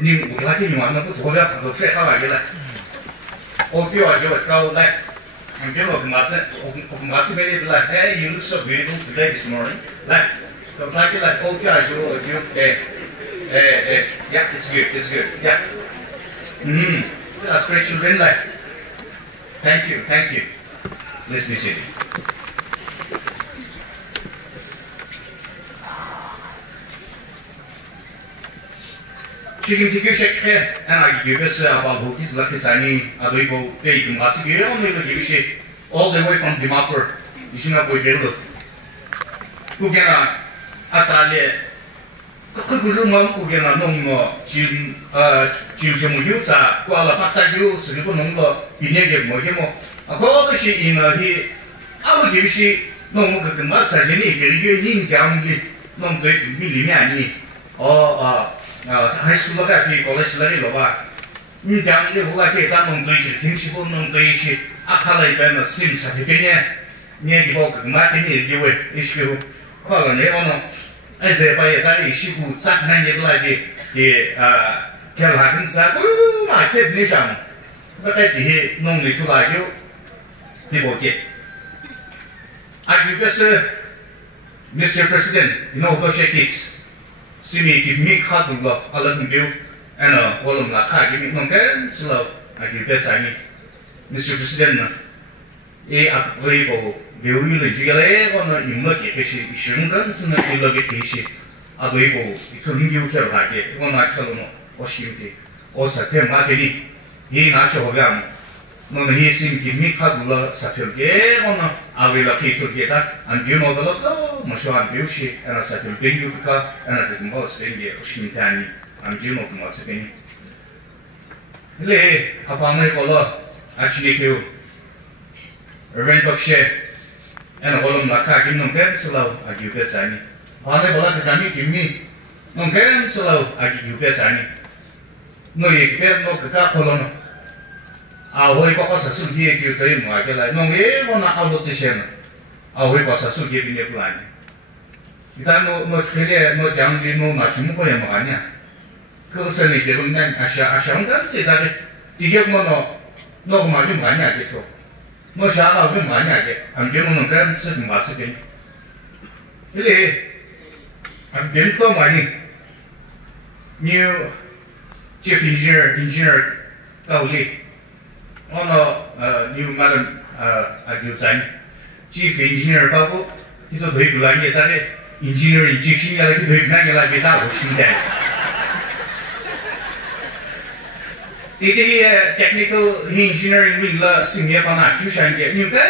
你我那天你玩那不错了，都睡好了的了。我比我就高来，你别我马上没的来，哎，you look so beautiful today this morning， 来，都来的来，我比我就yeah, it's good, yeah. That's great children like. Thank you. Let's be seated. HOKHETO CHOPHI, and I give us about who is lucky signing Adoibo Bay in Atsapiu, only the Yushi, all the way from Dimapur, Ishina Boyelo. Who can Atsalia? 可不是我不给他弄个就什么油炸，挂了把它油是不弄个一年的没的么？啊，可都是因为去，我就是弄个跟嘛实际里边有人讲的，弄对里面的，还是那个给搞了是那里了吧？你讲的后来给他弄对去，听起不弄对去，他那边的是实际边呢，你给我跟嘛边的一位，也是快了那个呢。 哎，这把也大家辛苦扎那年来的跳下跟啥，那些那上，那在底下弄的出来就你不见。I give us Mr. President, you know, go shake it. Sumi give me hard to love, I love you, and all of my time give me no can, so I give that sign. Mr. President, I believe. 由于人家来，我呢用了这个是香港是呢用了个这些，对个一个旅游客来的，我拿去了嘛，我晓得，我10天买给你，你拿去好干嘛？我呢，先给你看到了10天给我呢，为了给出给他，比如那个个，我说比如是10天给你个，这个我是给你，我晓得你，比如那个我是给你，嘞，帮那个了，去那个 Rev.Dr. and all of Naka give no can slow, I give that sign. Father Bola Kami give me no can slow, I give that sign. No, you get no Kaka. Our way was a suit here to him like no, we want to opposition. Our way was a suit giving a plan. You don't know clear, no young, no much more than Mania. Personally, given them a shangan say that you get no much Mania before. 我想到跟蛮人的，俺们能干是嘛事情？因为俺们到嘛呢 ，new chief engineer 高丽，我呢new madam 就在 chief engineer 包括你都推不来你，但是 engineer 继续来就推不来你来给大伙心的。这个 technical engineering 为了生业方面，就像一个，你看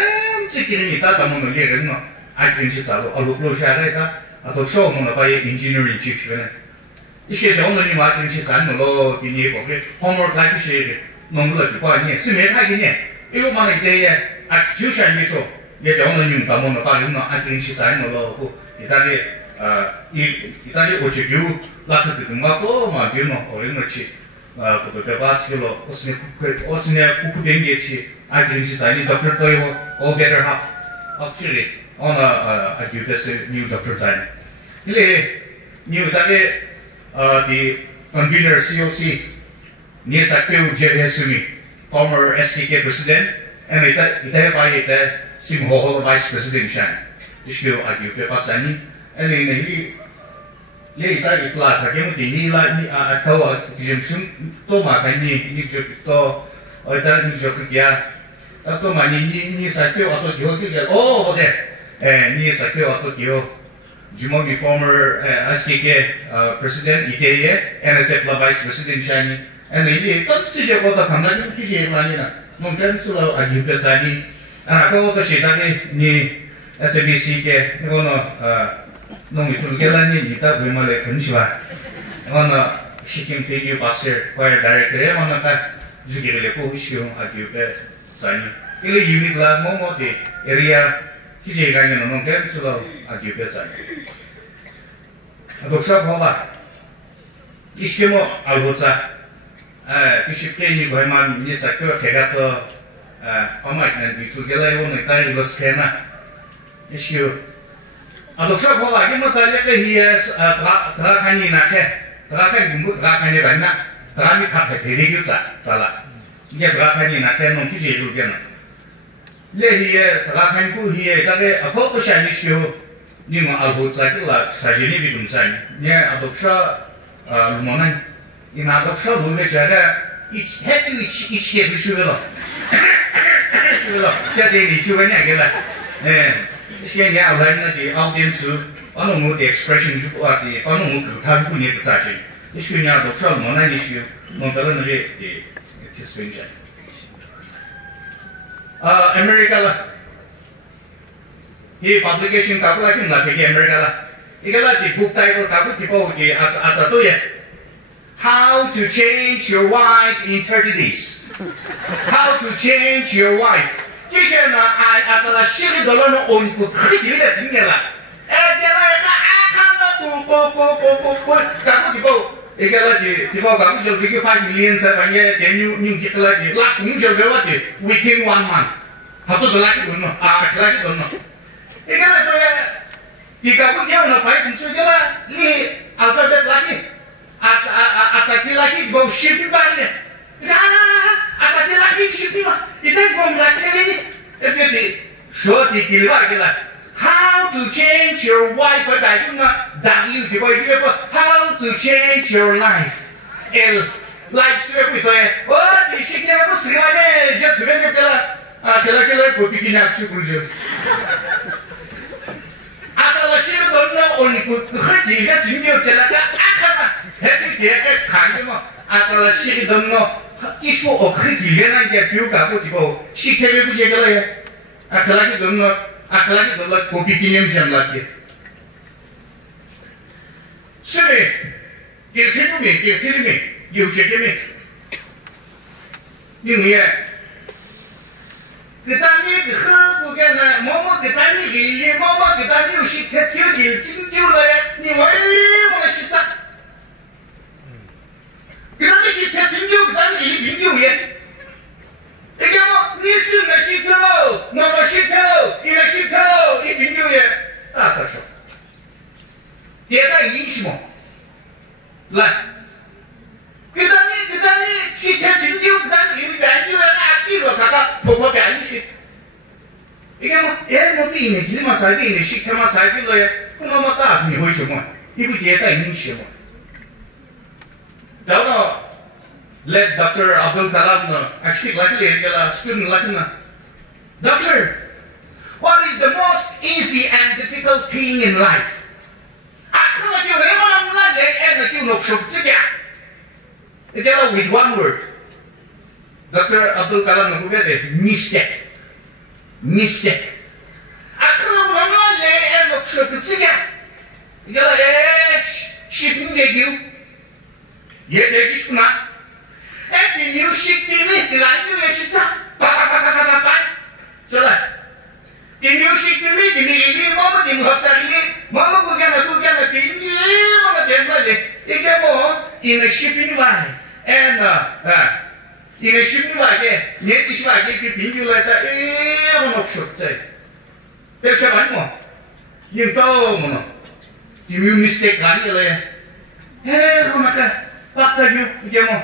这个人他怎么能猎人嘛？还可以去找到，录下来的，都少我们把 engineering 去学呢。一些两个人嘛，可以去找了，给你个 homework 来去写，弄不了就挂念，生业太给念，因为嘛那个就像你说，也两个人把我们把人嘛，还可以去找了，不，意大利我去就那个跟嘛多嘛，比如嘛，我那去。그것도 바치기로 오스네 쿠쿠뱅게치 아이들이 자니 Dr. Toyo all better half actually on a give us a new Dr. Zain. Ile new that the convener COC SKK Sumi former SKK president and it by it Sim Hoho vice president Shan. Ishio I give the Pasani and in ये इतना इतना था कि मुझे नीला अच्छा हुआ कि जब सुन तो माता नी जो तो और इतना जो किया तब तो मानी नी साक्यो आतो जो किया ओ होते नी साक्यो आतो जो जुम्मी former SKK president इके NSF la vice president Shani and ये तब से जो होता था ना जो किसी मानी ना मुझे सुला आगे पे जानी अनाको तो शेता ने SBC के वो ना弄一出给了你的为么来分析吧？我呢，是跟这个Pastor choir director，我呢他就给了不需要啊就被在呢，因为因为啦某的 area， 这些个人弄干是了啊就被在。读书好吧？一些么啊不是，一些给你快嘛，你啥个开个到把麦呢，你出给了我呢，他一个 scanner， 一些。 读书好吧，因为大家个hier他看你那看， 들어가니 뭐 들어가니 봤나? 들어가니 카페 대리교 자라. 이게 들어가니 나한테는 기지 이루게는. 레히에 들어가니 부히에 다게 아포도 샤니시오. 니뭐 알호 쉐페라 사진이 비dum사이. 네 아독샤 뭐는 이 아독샤 로게 자가 이 해도 이치게 비슈로. 비슈로. 자데니 주변에 게라. 네. 이게 내 알라이는 audience 어느 뭐 expression 주고 왔지 어느 뭐 다 주고 내 사실 이게 그냥 독서 뭐나 이게 뭔가는 이게 디스플레이죠 아메리카라 이 퍼블리케이션 갖고 가긴 나 되게 아메리카라 이거라 이 북 타이틀 갖고 tipo 이게 atsapiu How to change your wife in 30 days How to change your wife 这些呢，心里头那种不可以的情节了。哎，这个看到不，干部地包，一个那地包干部就给5 million 才反正点牛几个那的，拉工就给我的 within 1 month， 他都拉起轮了啊，拉起轮了。一个那个地干部叫那5公司的啦，你alphabet拉起，atsapiu拉起，包shipping班的。atsapiu lagi shipping mah, itu belum lagi ini. Jadi, so dikilai kita. How to change your wife? Ada itu nggak? W di bawah itu apa? How to change your life? Life itu apa ya? Oh, di sini apa segalanya? Jadi sebenarnya kita kau bikin aku kurus. Asal sih itu untuk kerja kita sendiri kita akan happy dia kan mah. Asal sih itu 이슈 어크기려나 이게 비우가고 tipo 시태를 부제거래 아클라기 돈노 고비기념 점라게 스미 길티미 요제게미 이게 그다음에 그 흐부게나 뭐뭐 그다음에 일이 뭐뭐 그다음에 요시 대치기 진교라야 니 왜 시작 그다음에 시태 진교 그다음에 이 민교에 이게 뭐 니스가 시태로 너가 시태로 이래 시태로 이 민교에 따라서 얘가 인시모 라 그다음에 시태 진교 그다음에 이 민교에 악지로 가가 보고 배우시 이게 뭐 얘는 뭐 비네 길만 살비네 시태만 살비로에 그나마 따스니 호이죠 뭐 이거 얘가 인시모 Now, let Dr. Abdul Kalam actually luckily a student like Doctor, what is the most easy and difficult thing in life? With one word. Dr. Abdul Kalam mistake. Mistake. 얘 얘기구나. 애기 뉴식빔이 라디오에 진짜 빠바바바바바. 저라. 이 뉴식빔이 이리 뭐뭐 임허살이 뭐뭐 그게나 빈이 뭐뭐 된말이 이게 뭐 이는 shipping line and 이는 shipping line에 내 뜻이 와게 그 빈줄에다 이런 없었지. 그래서 말뭐 이또 뭐노 이 mistake 아니래. 그러니까 박사님 이게 뭐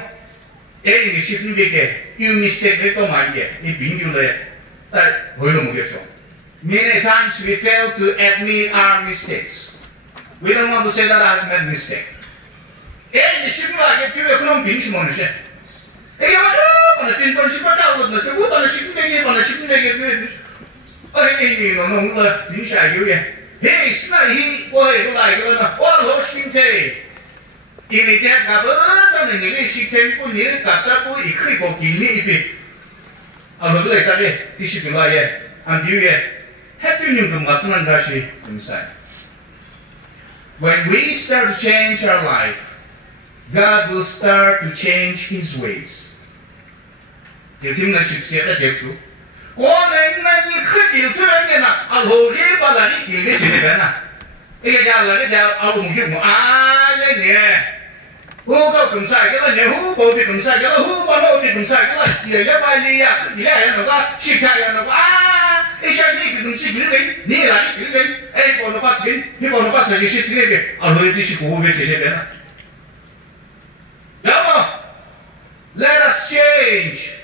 애기 싶은 게 이 mistake 또 말이야 이 빙규래 딱 보이는 거겠죠. Many times we fail to admit our mistakes. We don't want to say that I've made mistake. 애기 싶은 게 교회 그런 빙시 뭐는 시. 애기 뭐는 빈번 싶었다 그러는 저 뭐는 싶은 게 그 애기 너는 뭐 빙시야 교회. Hey, 스나이 뭐해 또 이거는 Alhou shepe 이게 가버서는 이게 시템뿐이 같아고 이 크고 길이 이게 아무도 있다게 디시블라에 안디에 해피님 좀 맞는 다시 음사이. When we start to change our life, God will start to change His ways. 대팀은 집세가 됐죠. 고는 나니 크길 들어야나 알호리 바라리 길게 지내잖아. 이게 잘라게 잘 알고 뭐 아네. 후가 금사기라 내 후보비 금사기라 후보노비 금사기라 얘가 빨리야 이래 너가 시켜야 너가 이샤니 그 금시기를 니라 이를 에이 번호 받친 이 번호 받아서 시치네게 알로에 디시 고베 제네베나 Let us change.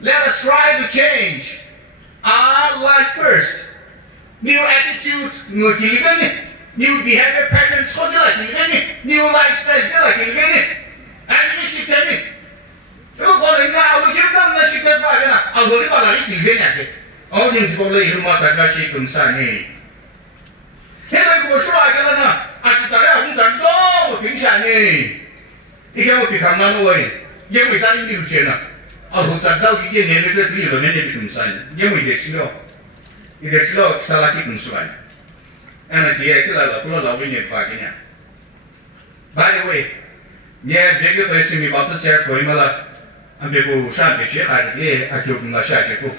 Let us try to change our life first. New attitude, new behavior patterns, new lifestyle, and shifting. Nếu có đến nào tôi kiếm tâm là shifting vào cái nào, ông đối bảo là cái gì này cái, ông nhìn thấy lấy hôm sau cái gì cũng sai này. Hiện tại tôi nói cái là à, sự thật là không chẳng có một cái sai này. Thì cái một cái thằng nào rồi, nhưng người ta đi điều chỉnh à, ông không đâu cái gì này bây giờ tôi hiểu là nên cũng sai, nhưng người để đâu. Ini sudah salah kita semua. Anak dia itu lah, kalau lawan ni faham ni. By the way, ni begitu tu sini batu saya kau malah ambil bu sampai cik hari ni, aku pun nak saya cakap.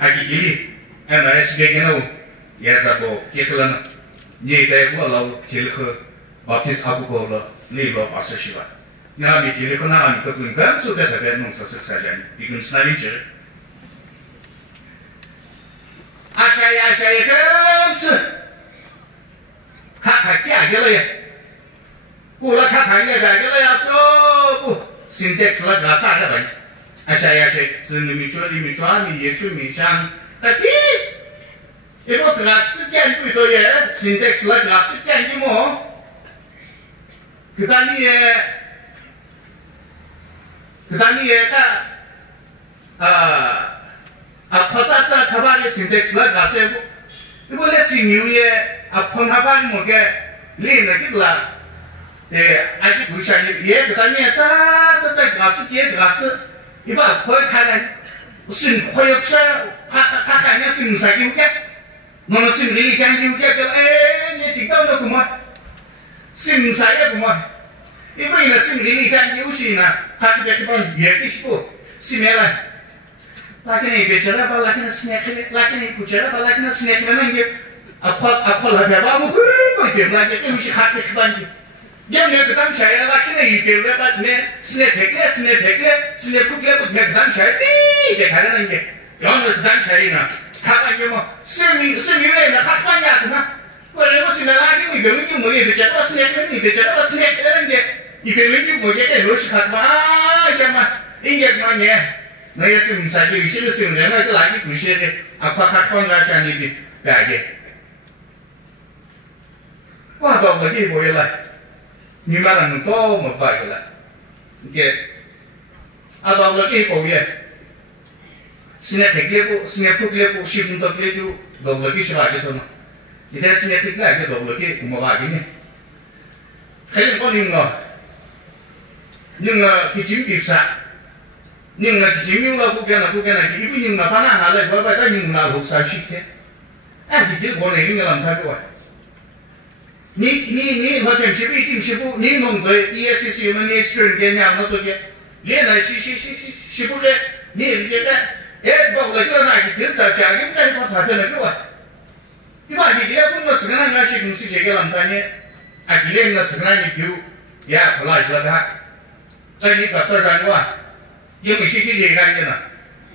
Aku gini, anak SKK ni, ya sabo, kita lah ni kita kalau lawan Thilixu, baptis aku kau lah, ni bawa pasal siapa. Ni ada Thilixu nak ambil tu kan sudah ada nong sasaja ni, bikin senang je. Asyaya kan kata kia gila ya, pula kata dia gila ya tu, syntax lah gasa ada banyak. Asyaya seni micua ni yecu micang, tapi itu gasa kian tu itu ya, syntax lah gasa kian ni mo, kita ni kan, aku cakap kabar syntax lah gasa itu, itu boleh sini ye. Aku kabar mungkin lain lagi lah. Aku berusaha ye, bertanya cakap gasa dia gasa, ibu aku kan, sing kau kakaknya sing sakit juga, mana sing lagi kan juga kalau ni tidak ada kumah, sing saya kumah, ibu ini sing lagi kan juga sih na, kakak dia pun ye kisah, si mela. Laki ni bicara apa, laki ni snack, laki ni bicara apa, laki ni snack mana ni? Aku lah berapa mu, kau itu lagi ni mesti hati kebanji. Dia ni kita saya laki ni berapa ni snack pukle kita saya ni berapa ni? Yang kita saya ni, kapan ni mo? Sumi ni nak banyak tu na. Kalau mo sini lagi ni berapa mu ye bicara snack ni ni, ibu ni mu ye kan harus kapan siapa? Ingat mana? Nah ya sih misalnya isi sebenarnya itu lagi busir deh. Aku kapan nggak sih ini bagi. Wah dong lagi boleh lah. Ni mana nunto mau bagi lah. Oke. Ada lagi boleh. Sinetik lepo, shifting tak lepo, dong lagi siapa gitu nah. Kita sinetik lagi dong lagi mau bagi ni. Kalau kau ningga kicim bisa. Nhưng là chỉ những là quốc gia này thì ý nhưng là phá năng lại với vậy ta nhưng là hậu sai ship thế, thì cái con này như làm thay đổi, ni họ tìm ship ni nông người ESCC mà ni student cái nhà nó tôi cái, liên này ship cái ni cái bảo là cái này thì sao trả cái có thật là cái vậy, cái bài thì cái cũng là sự năng là ship cũng sẽ cái làm thay nhé, cái liên là sự năng như kiểu, ya phải là đó, cái này bắt ra rồi yang mesti kita jaga je na,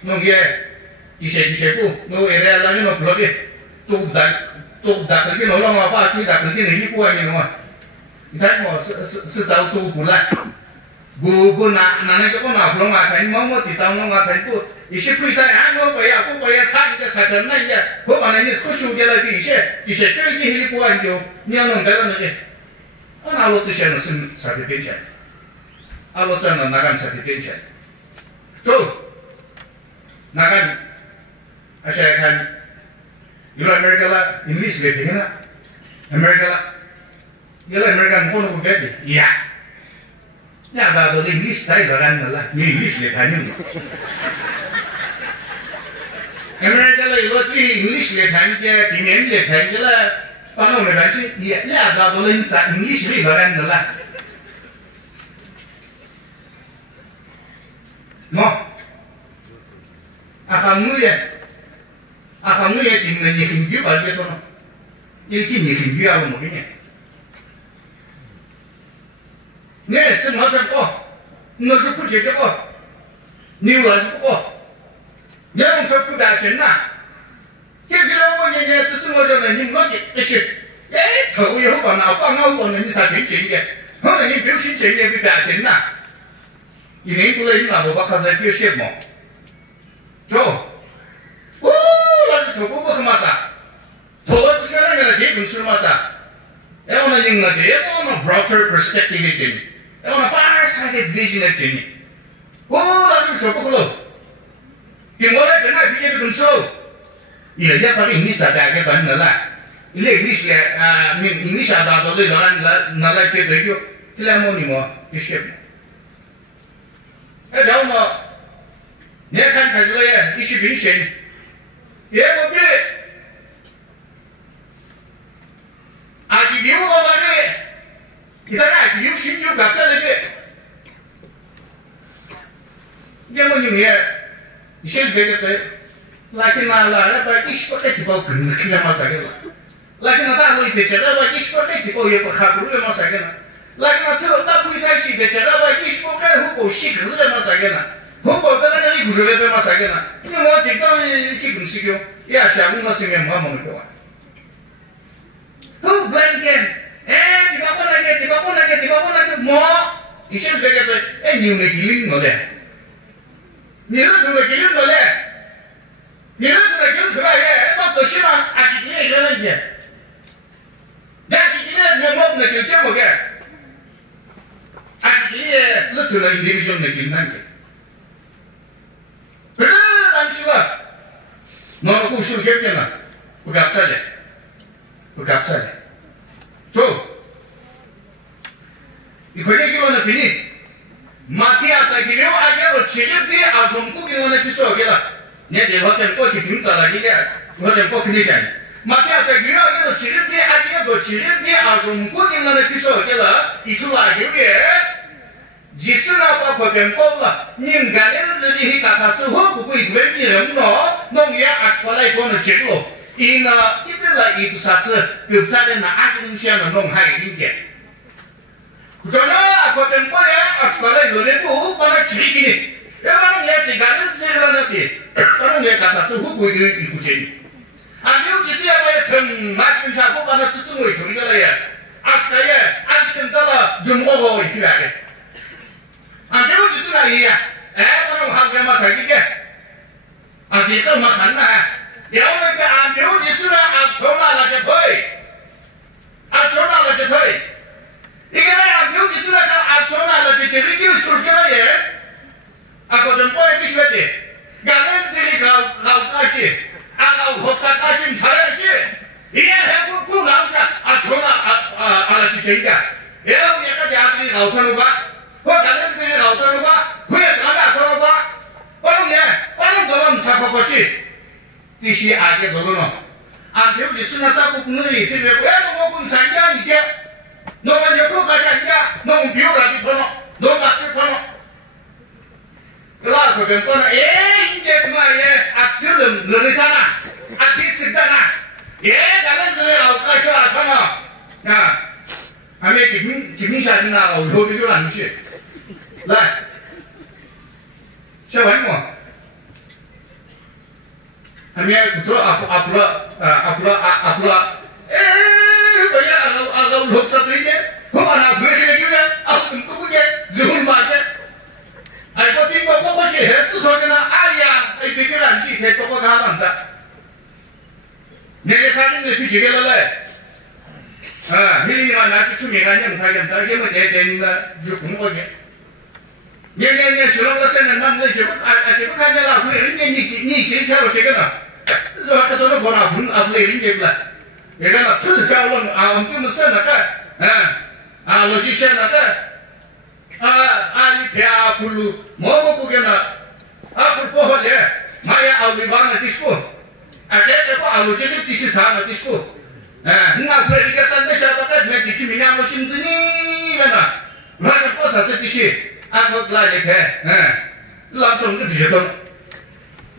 nunggu kisah ku, nunggu era lagi nunggu lagi, tu dah kerja nolong apa, cuci dah kerja ni kuat ni nama, kita mau sejauh tu bulan, bu nak itu kau nak pulang ngapain, mau kita mau ngapain tu, isi kita aku bayar kan kita sadar nanya, kau mana ni sekolah dia lagi kisah tu lagi hidup kuat je, ni orang dalam ni, orang awak tu siapa sen sertifikat, awak sana nakan sertifikat. So, nakan, saya kan, kalau Amerika lah English lebih kan, Amerika lah, kalau Amerika pun aku beli, ya, kalau English saya baran lah, English lebih hanya. Amerika lah kalau English lebih hanya, Indian lebih hanya lah, kalau orang sih, ya, kalau English lebih baran lah. No, akamu ya tinggal nyihingju balik tu no, ini nyihingju apa mungkin ya? Ni semua apa? Nasi putih apa? New nasi apa? Yang sebut baca na, kita orang yang semua orang ni macam itu, tahu ya apa nak apa ngau orang ni sakit je, orang ni berusaha je baca na. 今年过来你那不还是别写嘛？走，哦，那就不很嘛啥，头不是那个结婚是嘛啥？哎，我那人那个，我那 broader perspective 的经历，哎，我那 far sighted vision 的经历，哦，那就说不好了。今我来跟那毕业的公司喽，也要把你啥大概办的啦。你你是你啥大都对了，拿来给对个，这两毛你么就写嘛。哎，然后嘛，你看开始了耶，你是明显，也不别，啊，你留我那个，你在那留心就搞这那个，要么你也，你先别个，来看那把一十块钱包梗的去了嘛啥个了。Lagi na tahu bicara bagi seperti itu ya berhakul le masakena. Lagi na tahu tak boleh kasih bicara bagi seperti hukum sih le masakena. Hukum kan ada di guru le masakena. Ini mau kita kibun sih yo. Ya siapa masih yang mau mengeluar. Hu blanket. Tiba pun lagi mau. Isu begitu. New megilin boleh. New tu megilin boleh. New tu megilin boleh ya. Mak tu sih mah akhirnya jalan je. Akhirnya nyamuk nak kerja macam, akhirnya lu tu lah individual nak kerja nanti. Betul tak sih? Mana aku usul kerja mana? Bukan saja. So, ikut dia kita nak pilih. Mati aja kita, aja lo ciri dia azamku kita nak pisau kita. Ni dia hotel kau kita tinggal lagi dia, hotel kau kini saya. Mati aja kita lo ciri dia, aja lo ciri dia azamku kita nak pisau kita. Itu lagi dia. Jika apa problem kau lah, ni kalian sendiri kata sesuatu bukan berbicara nongya asfalai kau nak ciri lo. Ina kita lah itu sasa kerja nak akan siapa nong hari ini ke. Jangan aku tempoh ya asfalai lo lepu pada ciri kini. Orang yang tinggal sejalan nanti, orang yang kata sesuatu bukan ikut ciri. Anda uji siapa yang makin siapa pada sesuatu itu kita ya. Asal kita lah jumlah itu ada. Anda uji siapa ya? Orang harga masa kita. Asal itu masalah. 然后那个俺牛的是呢，俺手拿了就退，一个俺牛的是那个俺手拿了就这里丢出去了耶，俺可能不会说的，俺们这里搞高兴，俺搞活啥高兴啥样去，一样还不搞啥，俺手拿俺去这个，然后一个家是搞他们吧，我咱们这里搞他们吧，我也搞他们吧，我弄我们啥不过去。 这些阿姐都弄，阿姐就是那大部分的人，这边我跟三家一家，弄完就不干三家，弄别的地方了，弄哪些方了？那个边讲了，人家他妈的，阿吃人的啥呢？阿吃食的呢？咱们这边老干啥他嘛？啊，还没给明下去呢，我后面就让你去，来，小白么？ Hanya betul apalah, banyak agak lok satu ini, mana boleh juga, aku tu punya zuhul macam, aku tiba kau sih, sesuatu na ayah, pikiran sih, itu kau kawan tak, ni kan ni fikir lelai, ini mana sih cuma yang tayang, dia macam jukung aja. Ni sebelum lepas mana jukung, asyik kan dia lah, ni kira cakap na. So kata tu kau nak apa lagi ni pula? Ya kan nak terjauh orang tu mesti nak kan? Logis nak kan? Ali pihak pulu, mau aku kena aku pohon dia, maya awal bang tisku. Akhirnya aku jadi tisi sana tisku. Nak beri kesan besar tak? Mereka cuma yang musim tu ni mana? Mana kau sasa tisi? Aku lagi langsung tu tisi tu.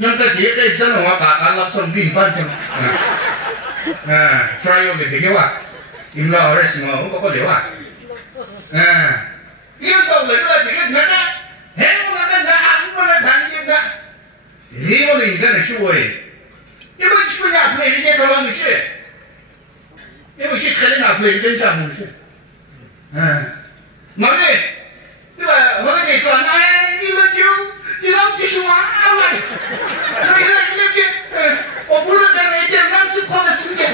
Yang tadi saya jangan wakak langsung bimpan je. Trial ni begitu. Imla orang semua kau lewat. Yang tahu lewat jadi mana? Hemu nak aku nak tanya nak. Hemu ni kan suai. Ibu sebenarnya apa ini kalau mesti. Ibu sih kalau nak beli dan sama mesti. Mana? Tu orang ni kalau 이게 부르면 이제 남습하면 승계.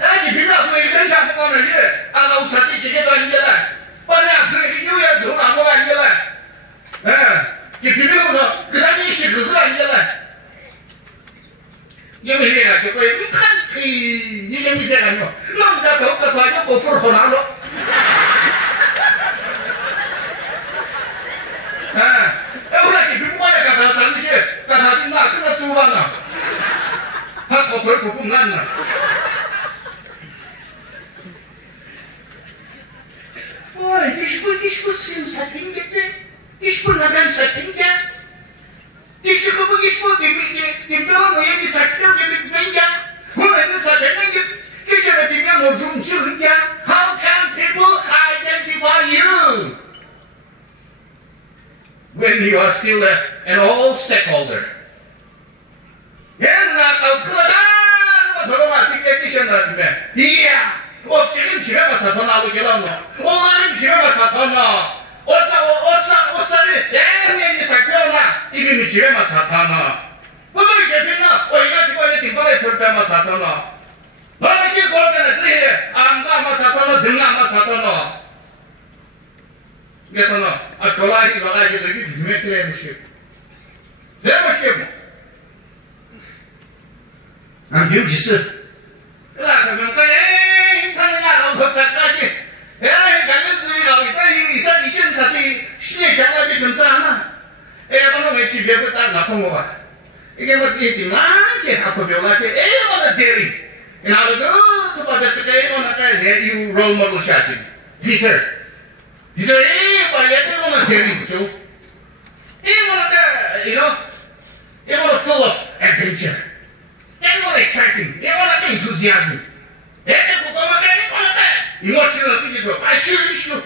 아니 비가 왜 이런 상황을 해? 알하우 사실 지게도 아니잖아. 빨리 그 유야 좀 아무가 아니잖아. 이 비밀로 그다음에 시그스 아니잖아. 이게 이래가 그 이게 이제가 아니고 남자 더욱더 더 아니고 고프로 나로. 우리 비밀과에 가서 사는 게 가다가 나 진짜 주워나. 가서 덜 부품 났나. Oi, dispor sim, sapinho que dispor na dan sapinho que dispor de pelo no ele sapinho que venga, ele sapinho que chega de meu no junto que how can people identify you when you are still an old stakeholder? Ena kalkıdan doğru bir kişinin de. Yeah. 지금 집에 가서 전화하고 계란노. 오늘 집에 가서 전화. 오사를 내년에 사표나. 이름이 집에 가서 전화. 너도 이제 빛나. 어이가 뒤바에 뒤바에 들빼마 사전화. 너는 길 걸때는 그래. 안가마 사전화 등가마 사전화. 그래서는 졸라지 너가지고 이게 비매트를 해보시오. 해보시오. 난 미우지스. 그러면 사까지 에라이 갈려주기가 있다. 이산 이신 사실 신의 장갑이 검사하나. 에바는 왜 집에 딱 나쁜 거 봐. 이게 뭐 이게 많게 갖고 배우라게 에바는 대리. 나도 또 받았을까 에바는 내 이 롤 모델 샤지. 피터 에바 에바는 대리 그죠? 에바는 에바는 full of adventure. 에바는 exciting. 에바는 enthusiasm. Emotional thing to I shoot.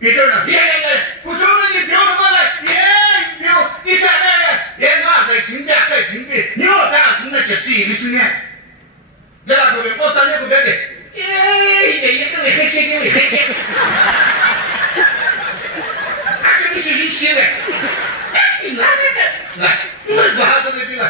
Peter, yeah, 구조는 이 표는 거라. 예, 표. 이사야. 예, 나서 진짜가 진비. 너다 진짜 just listening. 내가 그게 어떤 거 그게. 예, 이게 핵심. 아주 미치시네. 핵심 라면. 뭘 봐도 되나.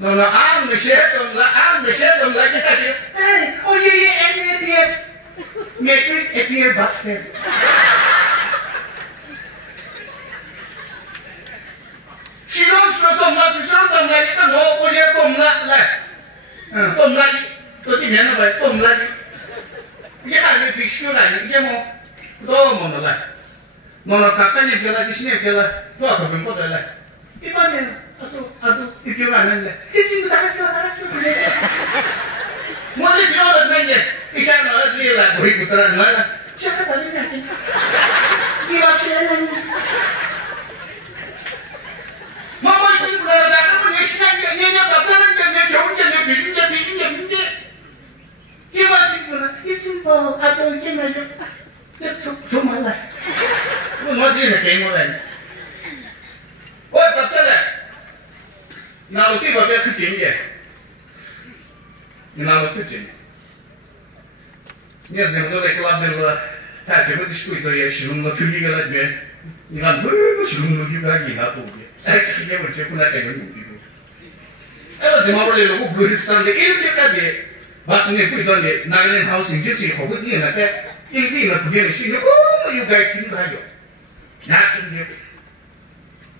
No, I'm the chef. Like that. Hey, oh yeah, MEPF. Metric appear but fair. She don't show them like the no, oh yeah, Tom like. To the end of it, Tom like. Yeah, you fish you like, you know. Don't want to like. No, Taxani, you like this name, you like. What of him, what I like. If I mean, 아도 이렇게 하는데 이 친구 나갔어 그래서 뭐지 저러는데 이 사람 어디라 우리 부터는 뭐야 제가 다니냐 이 밥실에는 뭐뭐 친구가 나가면 내 시간이 내년 밥사는데 내 좋은 게 비준 게 문제 이 친구는 이 친구 아도 이렇게 말이야 좀 말라 뭐지 내 게임을 밥사래 나도 뛰어봐 그 진게 나도 특징 не знаю кто такой был так вот что это я шумно фигура мне 이건 너무 шумно 기가기 나쁘게 actually never check on that thing 에버 데모블레로 그리스한데 이렇게까지 맞으면 그던데 나는 하우싱 지시 거기 있는데 일기는 그게 신경 이거 힘들어요 나중에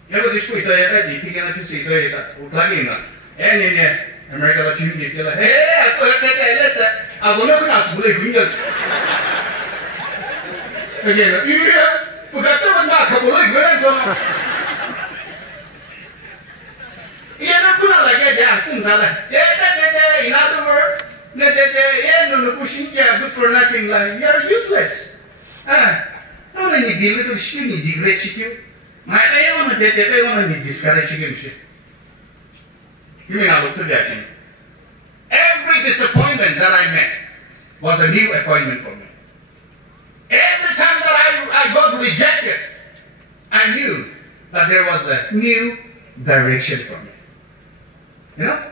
내가 듣고 있다 해야 돼. 이피게나 피스 있다 해야 우타기나. 애니네 아메리카가 주는 게 있더라. 에, 그때 let's 아고는 그나서 물에 군들. 그게 이게 부가적은 막 물에 그런 거. 얘는 그나라게 돼. 승사라. 얘 in other word, 얘는 누구신지야 good for nothing like you're useless. 너는 이 빌드도 시키니 디그레 시켜. I want to discourage you. You mean I look to that? Every disappointment that I met was a new appointment for me. Every time that I got rejected, I knew that there was a new direction for me. You know?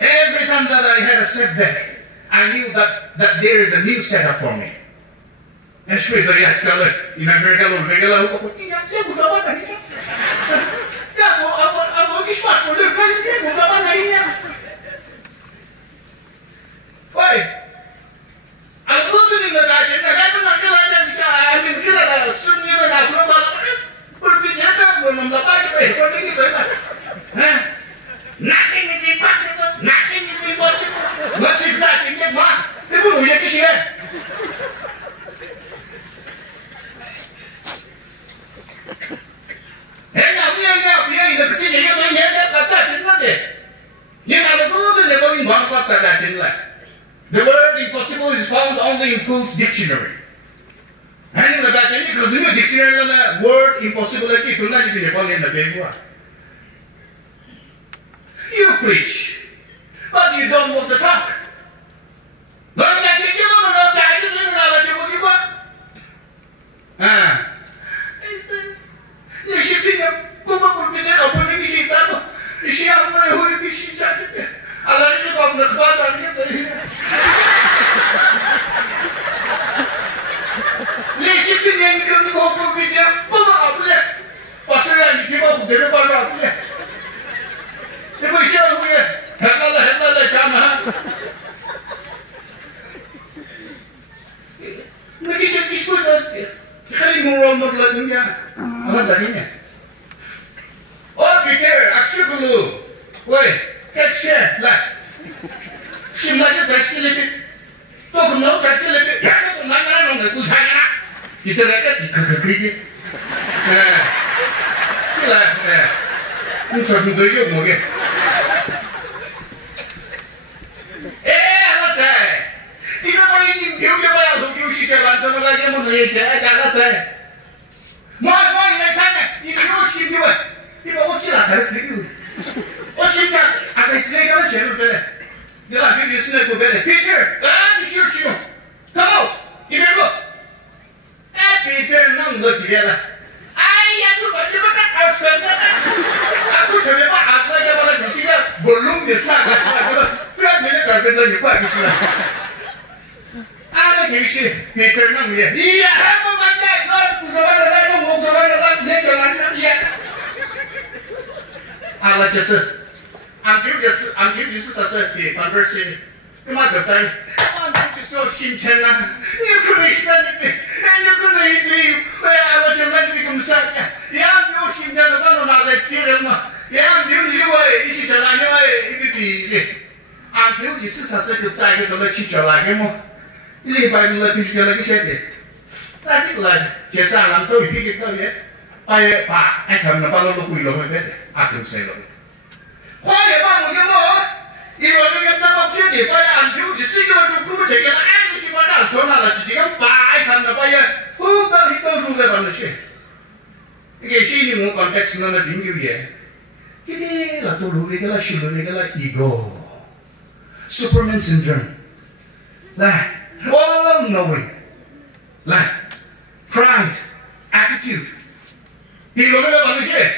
Every time that I had a setback, I knew that there is a new setup for me. And straight away, I tell her, in America, I nothing is impossible. Nothing is impossible. What's exactly that one? The Guru Yakishi. And now we are in the position of doing that, but that's nothing. You know, the Guru is never in one of that in life. The word impossible is found only in Fool's dictionary. And in the dictionary, because in the dictionary, the word impossibility is not even in the paper. You preach, but you don't want to talk. But that's it, you don't know that you don't know what you want. You should think of who will be there, open the sheets up. You should have no who you should have. I like you about the class. I'm here. You should think of who will be there. Pull up there. Pastor, I'm here to give you a bar up there. You will show me. Hello, Jama. You should be sure that you're more on the blood than you. What's that in? Oh, Peter, I should go. Wait, catch it. Like, she might just kill it. Don't know, I kill it. I'm not going to do that. You tell it, you could read it. It's something to you, Morgan. Let's say. You know what you do about who you should have done like him on the let's say. More, in a time, you know she do it. People watch it like this. What she got? As I say, I'm going to you like you just snake with it. Peter, I'm shoot you. Come out. You better go. Peter, no look together. I have to put you back. I put you back. I was like, I see that balloon is not like grab me the carpet on your back. I like you see. Peter, no, yeah, have to like that. I just I'm just as a conversation. Come on, say, I'm just so shinchen. You couldn't stand it, and you couldn't eat me. I was your man become sad. Yeah, no shin that the one of us experience. Yeah, I'm doing you away. This is a line away. I'm just as a good side of the teacher like him. You live by the lucky like a shed. That's it, like, just I'm told you get it. I come about the wheel of it. I can say that. Why about you more? You are going to have a city, but I'm due to see you to prove it. And she went out so now that she can buy from the buyer. Who got it goes to live on the ship? Again, she knew more context than the new year. It is a total regular ego. Superman syndrome. Like, all knowing. Like, pride, attitude. He looked up on the ship.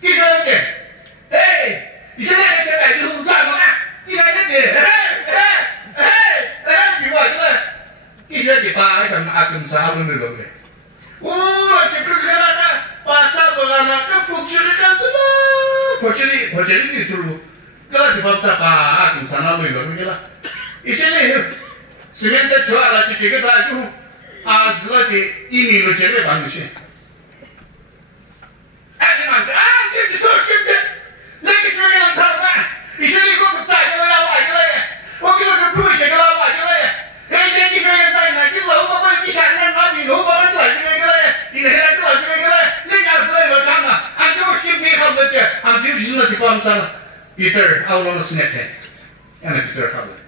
He's right there. Hey! You said that you don't drive on that. He's right there. Hey! You like that? He's right there. I can solve him a little bit. Oh, I should look at that. Pass up on that. The function is fortunately true. Kalau di bawah siapa aku sana loh begini lah. Isinya sebentar jual aja juga tak aku. Lagi ini lo jadi manusia. Gimana? Dia disorot kan? Lagi sebenarnya tak ada. Isinya kau percaya kalau awak kalau ya. Waktu itu perlu cek kalau awak kalau ya. Dia sebenarnya tak nak kalau apa di sana nabi, apa lah sebenarnya kalau ya. Ini hari kalau sebenarnya kalau ya. Dia nak selalu macam mana? Aku mesti fikir betul. Aku juga di bawah sana. Peter, how long is it? And Peter, how long?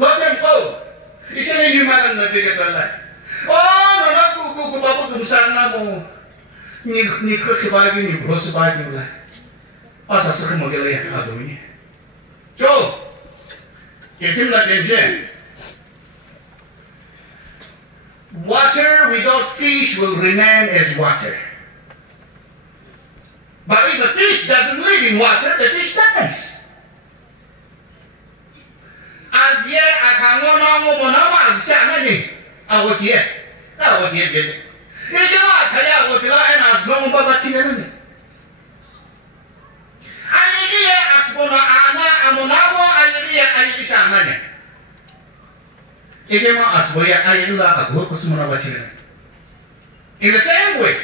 Let them go. Isinya ni mana nak dia kata lah. Oh, aku bapak sana mo. Ni kebagi ni bos bagi lah. Asal sekarang mau gelap ada ini. Jo, kita nak dengar. Water without fish will remain as water. But if the fish doesn't live in water, the fish dies. As yet, I cannot 我们那嘛是下那里啊，我爹，啊我爹别的，你这嘛他呀，我觉得哎那是我们爸爸听的呢。阿姨呀，阿是不那阿那阿么那我阿姨呀，阿姨下那里，一个嘛阿是不呀，阿姨啦阿多不是么那爸听的。In the same way,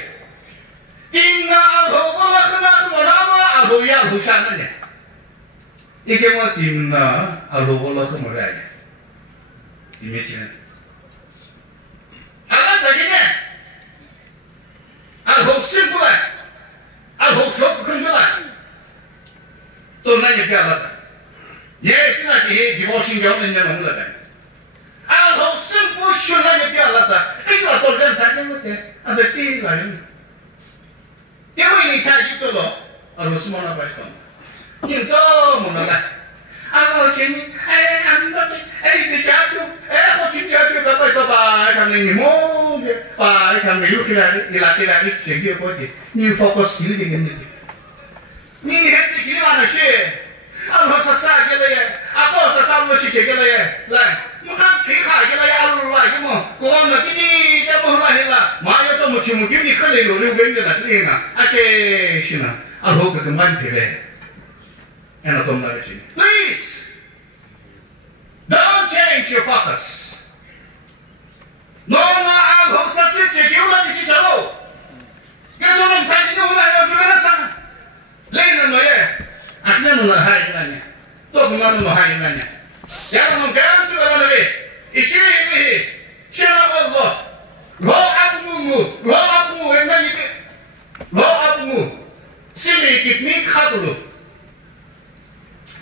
tingna alho ko la khna mo na mo alho ya alho shana ne. Ike mo tingna alho ko la khmo ra ne. Dime tin. Ala sa ne. Alho simple la. Alho shop khn la. To na ne pya la sa. Yes na ki devotion yo ne na mo la ba. Alho simple shuna ne pya la sa. Ika to ga ta ne mo te. 아, 내 띠가 아니야. 때문에 잘 입도록 로스모나 발동. 이거 뭐나? 아, 지금 안 먹게. 그 자주, 호칭 자주 또 봐. 당연히 뭐, 봐, 당연히 이렇게 저기 뭐지? 니 포커스 길게 니 했지 길만한 시. 아, 벌써 싸게래. 아, 벌써 싸는 시 저게래. 라. 뭐 간 개가게래. 알라 이거 뭐. 그거는 끼니 때문에 해라. 마요 뭐 지금 기분이 큰일 노는 거인데나 그러나 아셰 시나 알고 그 만 필에 에나 좀 나겠지. Please don't change your focus. 너나 알고 사실 지켜라 디시자로. 그래서는 자기는 올라요 주변에서 레이는 너의 아시는 너 하이라냐. 또 그만은 너 하이라냐. 야는 간수가 너의 이시니 셔나고 로 아부무 웬날 이게 로 아부무 심이 깊니 카드로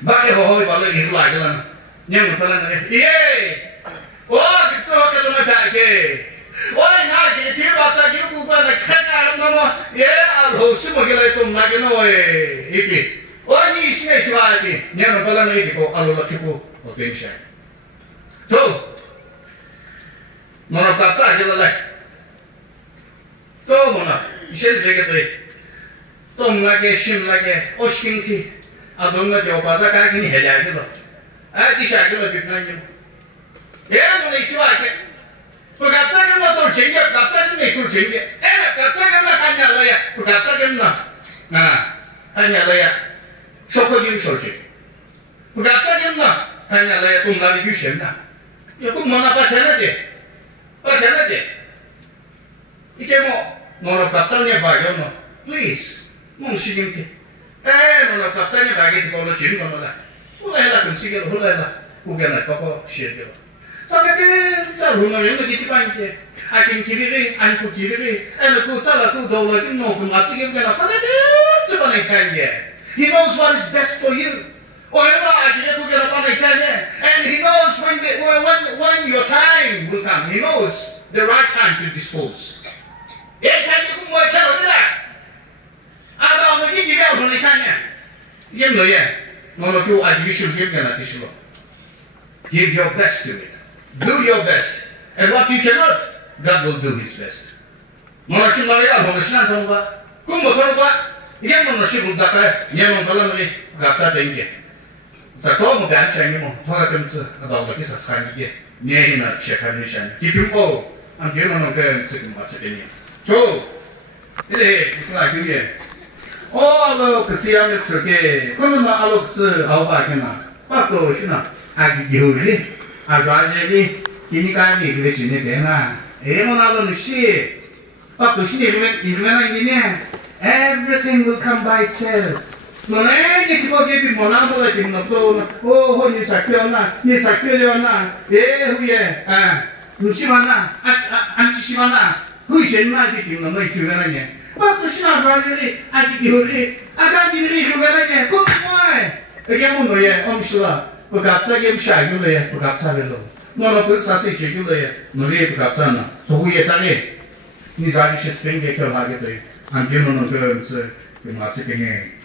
바게 호호이 발로 이거 라이잖아 냥 못하는 예 와 그래서 그러면 다게 와 나게 뒤바다 기부가나 카나 너무 예 알호 심어게라 좀 나게 너에 이게 와니 심에 지와기 냥 못하는 이거 알로라 키고 어벤샤 또 너는 답사 하길래 또 뭐나 이제 되겠대 똥나게 심나게 오시킹티 아 동나게 오빠사 가기니 해야겠어 아 디샤기로 비판님 예 너네 이치와게 그 갑자기 또 챙겨 갑자기 내줄 챙겨 에 갑자기 나 간냐래야 그 갑자기 나 간냐래야 쇼크기 쇼지 그 갑자기 나 간냐래야 동나게 유신나 이거 뭐나 봐야지 봐야지 이게 뭐 너는 갑자기 봐요 너 please 뭐 시김티 에 너는 갑자기 봐게 그걸로 주는 거다 홀라해라 금시계로 홀라해라 우겨나 꺾어 시에게로 저게 자 루나면 너 기티반이게 아긴 기리리 안고 기리리 애는 그 살아 그 돌아 그 놓고 맞추게 되나 다들 저번에 간게 he knows what is best for you 얼마나 아기게 그게나 빨리 간게 and he knows when your time will come he knows the right time to dispose 예, 자기 뭐 이렇게 어디다? 아까 어느 게 집에 어느 있냐? 이게 뭐야? 너는 그 아주 you give me that issue. Give your best to it. Do your best. And what you cannot, God will do His best. 너는 신나리가 너는 신난 통과. 그럼 뭐 통과? 이게 너는 시분다가 얘는 그러면 갑자 된 게. 자, 그거 뭐 반찬이 뭐 통화금지 나도 기사 사기게. 내일이나 체크하는 시간. 기쁨고 안 되는 그 지금 맞추더니. 저 이제 그나 그게 알로 그지야는 그게 그러면 알로 그 아우바게나 빠도 신나 아기 요리 아주아제리 기니까니 그게 지내되나 에모나로는 시 빠도 신이 이르면 이네 everything will come by itself 너네 그거게 비 뭐나보다 김노도 오 니 사표나 니 사표려나 예 후에 아 눈치만나 안치시만나 그 전날이 되는 거 주변에 막 신앙 자들이 아직 요리 아가들이 주변에 그 뭐야 이게 뭐야 엄실아 그 갑자기 샤유래 그 갑자기로 너는 그 사실 제주도에 너네 그 갑자나 도구에 따라 니 자주 스페인에 결합하게 돼 안 되는 그 마치게